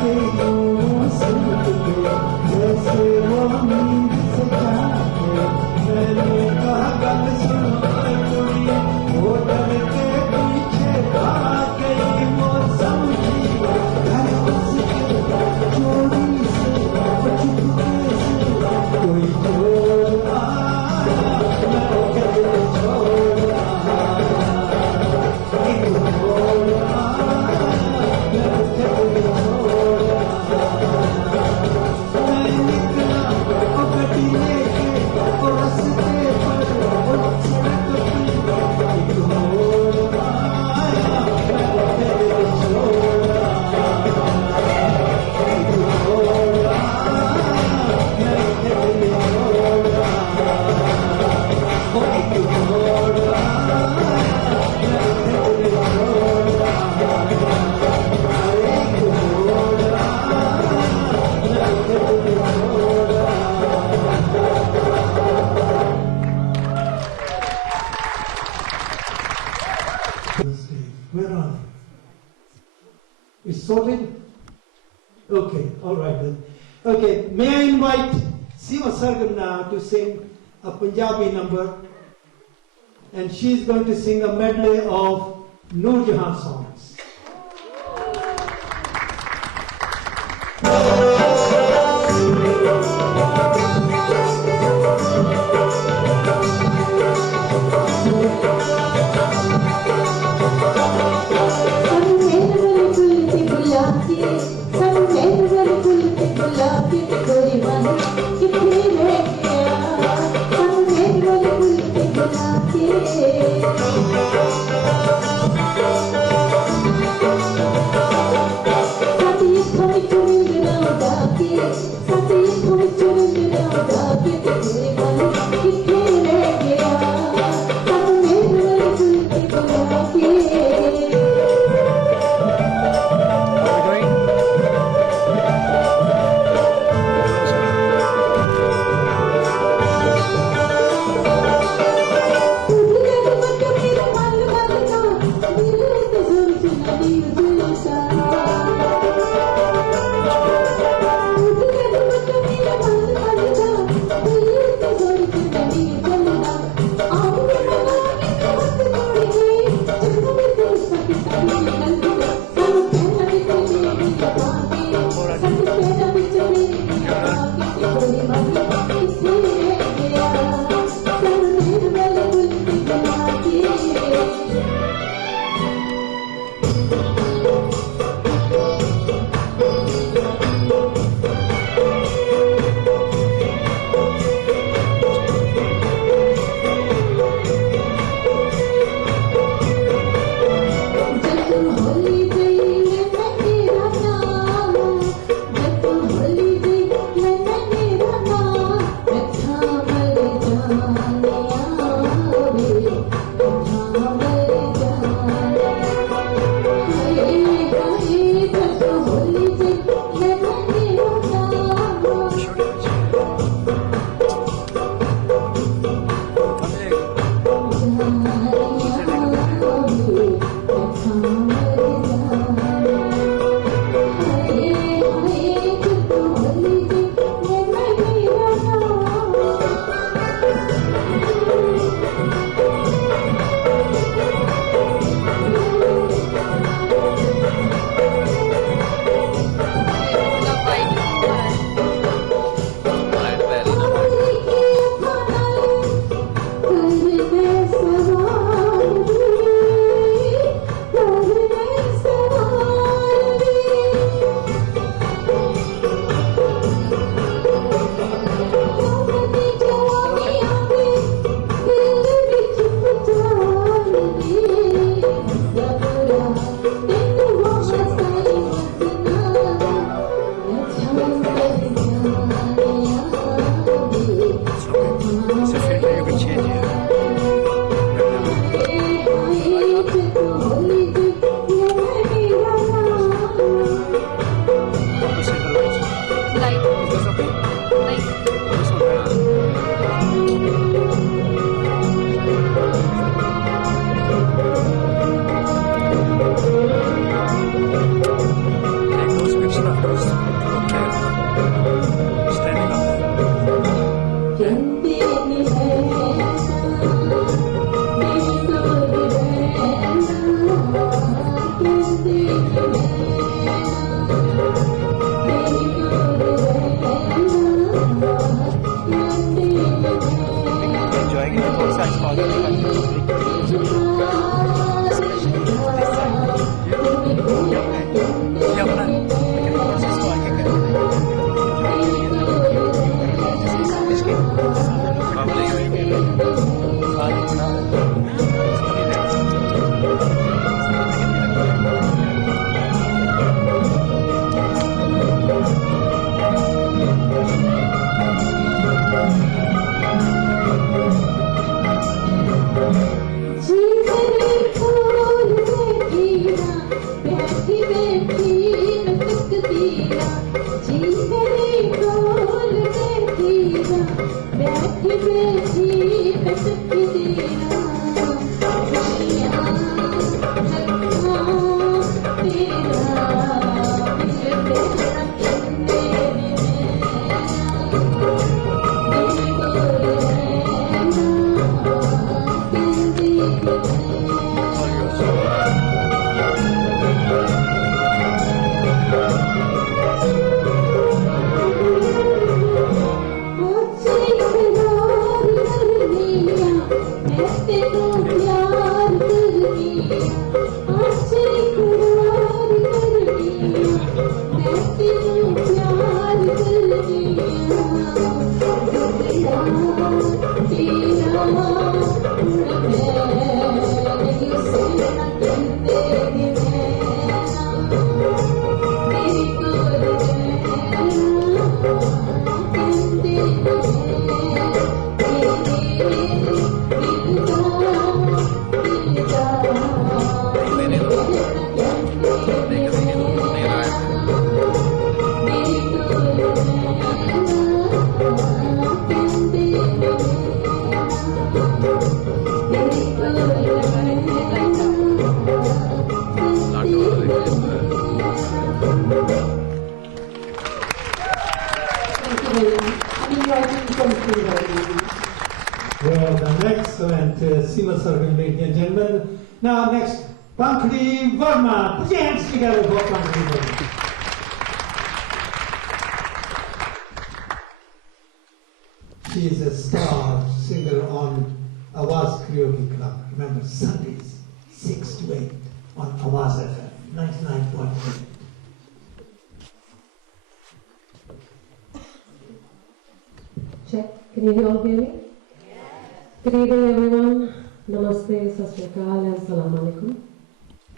के यूं सिमट गए जैसे वो नींद से जागे। मैंने कहा गल सुनो कुड़िए, वो डर के पीछे भाग गई। वो समझी घर उसके चोरी से, चुपके से कोई चोर आया, मैं दिल छोड़ आया। एक चोर आया, मैं दिल छोड़ आया। मैं निकला वो गड्डी लेके, वो रास्ते पर वो सड़क पे। एक चोर आया, मैं दिल छोड़ आया। एक चोर आया, मैं दिल छोड़ आया। वो एक चोर आया, मैं दिल छोड़ आया। एक चोर आया, मैं दिल छोड़ आया। Where are we? It's sorted? Okay, all right then. Okay, may I invite Siva Sargam now to sing a Punjabi number, and she's going to sing a medley of Noor Jahan songs. Well done, excellent, Sima Sargan, ladies and gentlemen. Now next, Pankri Verma. Put your hands together for Pankri Verma. She is a star singer on Awaaz Karaoke Club. Remember, Sundays, 6 to 8 on Awaaz FM, 99.8. Check. Can you all hear me? Yes. Good evening, everyone. Namaste, Sasrikal, and Salam Alaikum.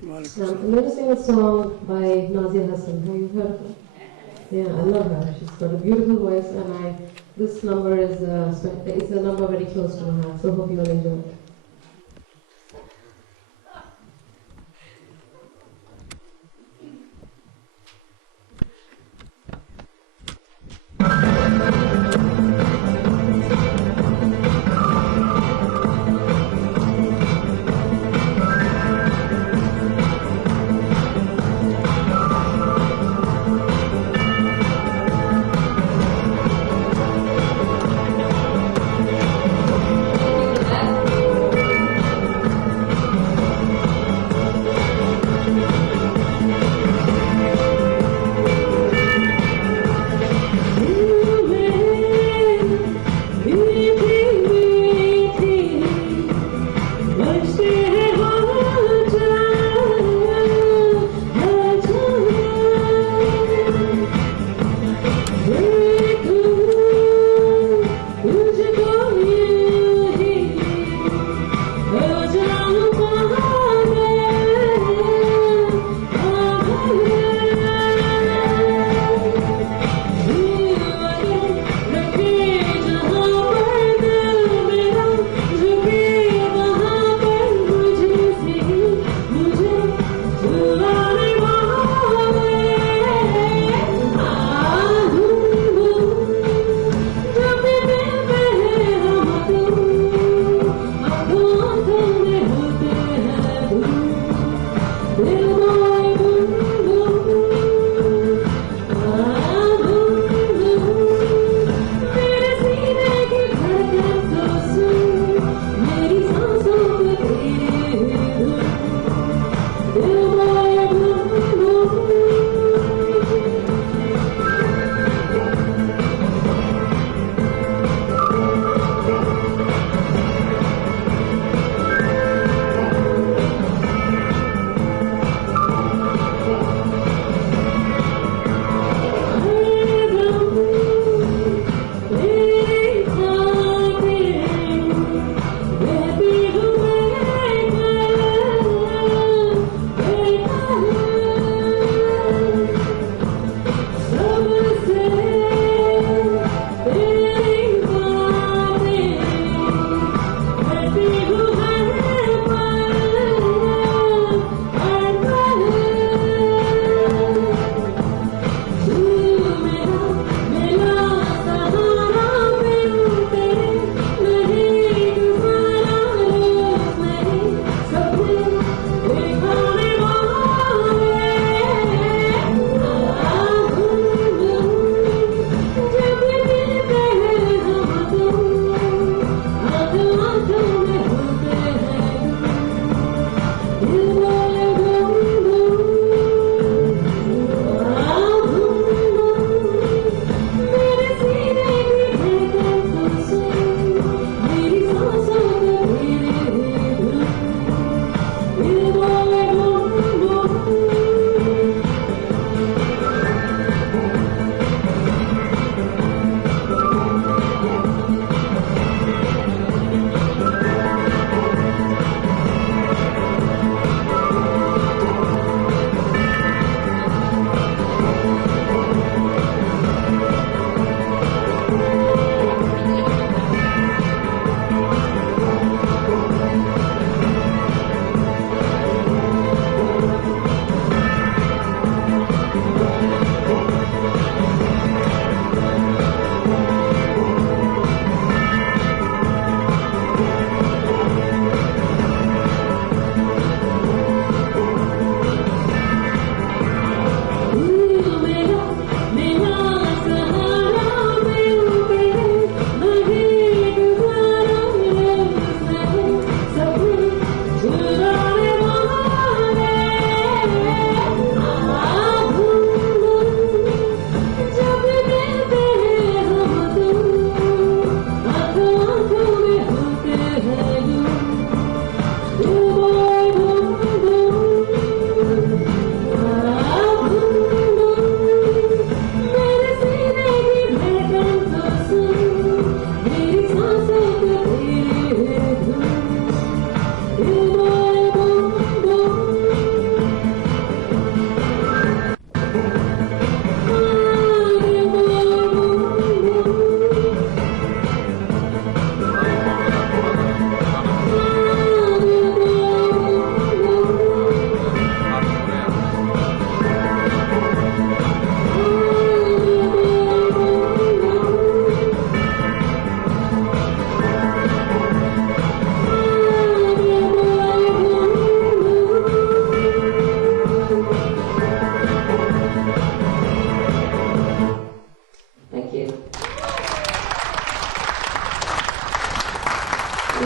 I'm going to sing a song by Nazia Hassan. Have you heard of her? Yeah, I love her. She's got a beautiful voice, and this number is it's a number very close to my heart. So hope you all enjoy it. Thank you.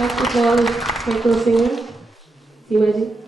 like to call my co-singer, Seema ji.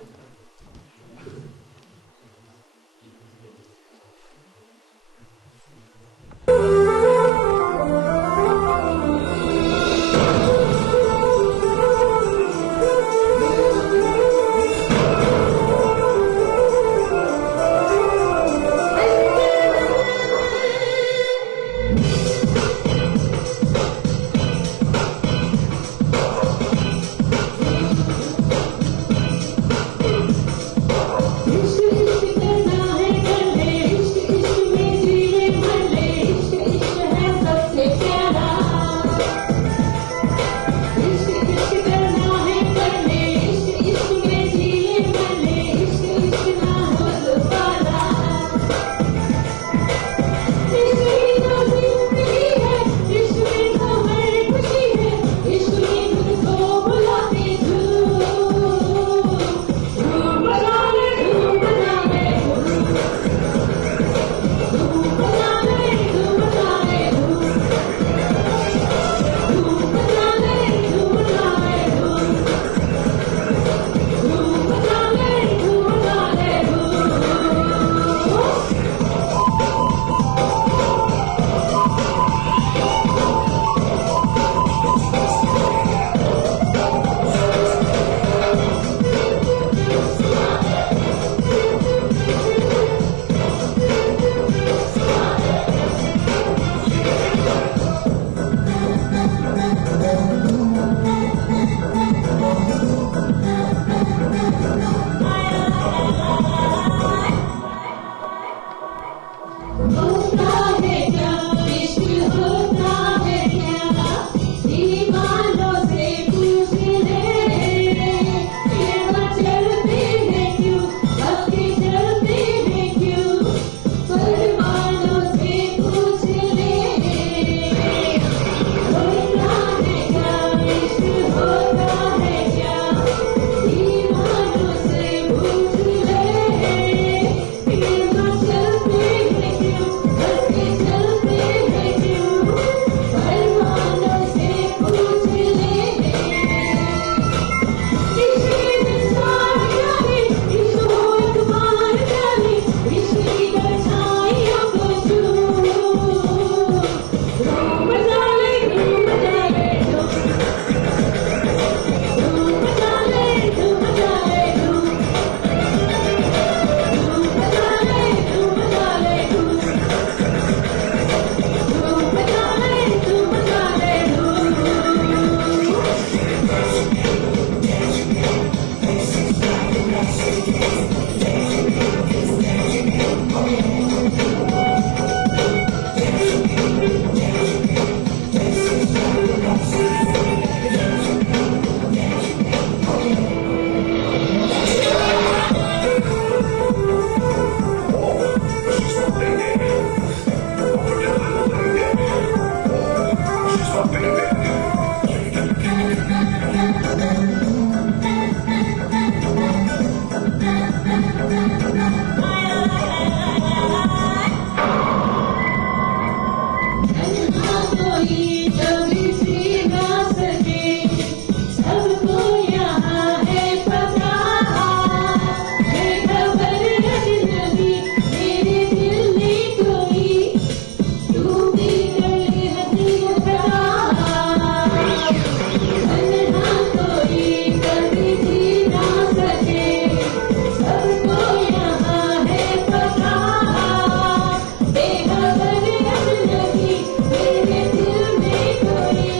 मेरे दिल में कोई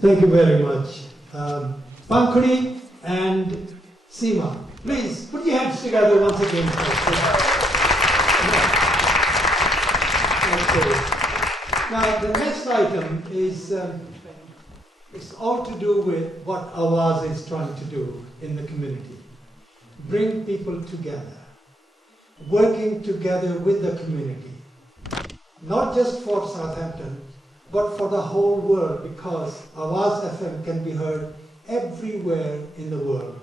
Thank you very much. Pankhuri and Seema, please put your hands together once again. Okay. Now the next item is it's all to do with what Awaaz is trying to do in the community. Bring people together, working together with the community. Not just for Southampton, but for the whole world, because Awaaz FM can be heard everywhere in the world.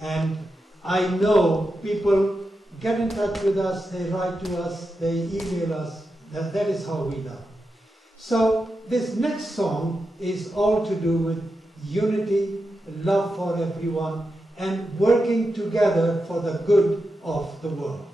And I know people get in touch with us, they write to us, they email us, that is how we know. So this next song is all to do with unity, love for everyone, and working together for the good of the world.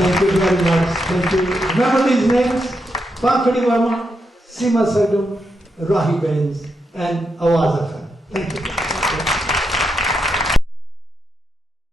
Thank you very much. Thank you. Remember these names? Pankadi Verma, Seema Sargam, Rahi Benz, and Awaaz. Thank you.